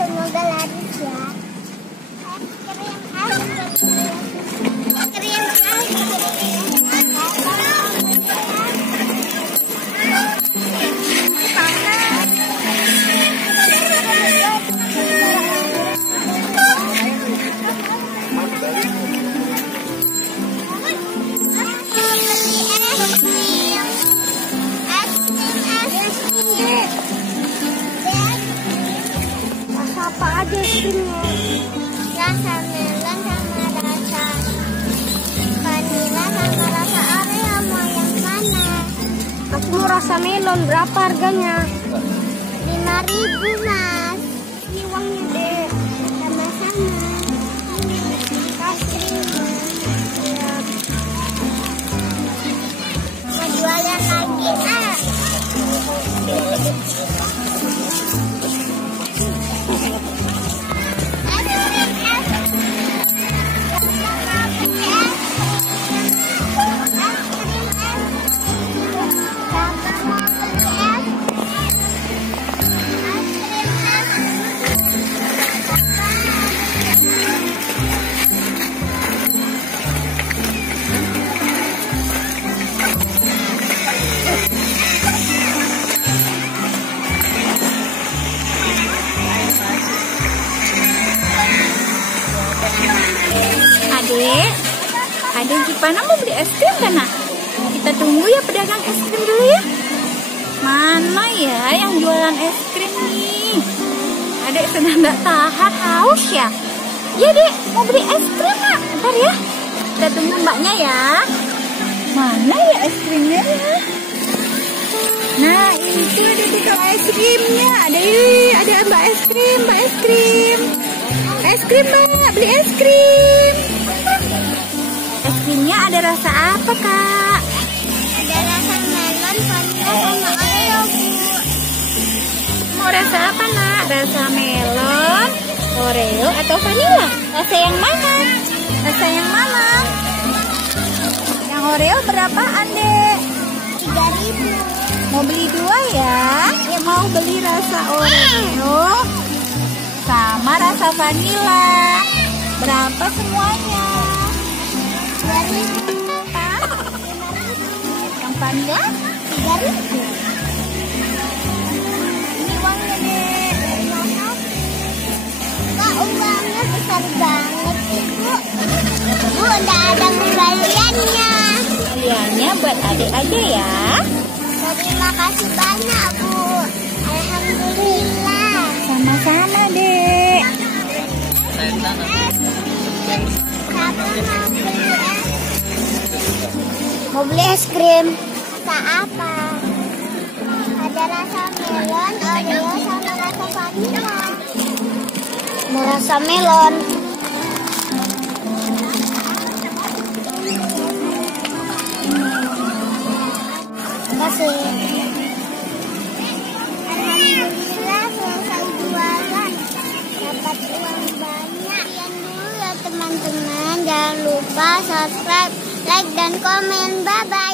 semoga laris ya. Apa aja istrinya? Rasa melon sama rasa vanila sama rasa Oreo, mau yang mana? Aku mau rasa melon, berapa harganya? 5.000 mas. Ini uangnya deh. Sama-sama. Kasih. Mau jualan lagi ah. Adek Gipana mau beli es krim kan, nak? Kita tunggu ya pedagang es krim dulu ya. Mana ya yang jualan es krim nih? Adek sudah nggak tahan, haus ya. Ya dek, mau beli es krim nak? Bentar ya. Kita tunggu mbaknya ya. Mana ya es krimnya ya? Nah itu ada tukang es krimnya. Ada mbak es krim, mbak es krim. Es krim mbak, beli es krim. Es krimnya ada rasa apa kak? Ada rasa melon, vanila sama Oreo bu. Mau rasa apa nak? Rasa melon, Oreo atau vanila? Rasa yang mana? Rasa yang mana? Yang Oreo berapaan dek? 3.000. Mau beli 2 ya? Ya mau beli rasa Oreo sama rasa vanila. Berapa semuanya? 2.000. Yang vanila 3.000. Ini uangnya deh. Kak, uangnya besar banget ibu. Bu, udah ada kembaliannya. Kembaliannya buat adik aja ya. Terima kasih banyak bu. Alhamdulillah. Sama-sama dek. Mau beli es krim? Rasa apa? Ada rasa melon, Oreo sama rasa vanila. Mau rasa melon. Kasih. Alhamdulillah selesai jualan. Dapat uang banyak. Sekian dulu ya teman-teman. Jangan lupa subscribe, like, dan komen. Bye-bye.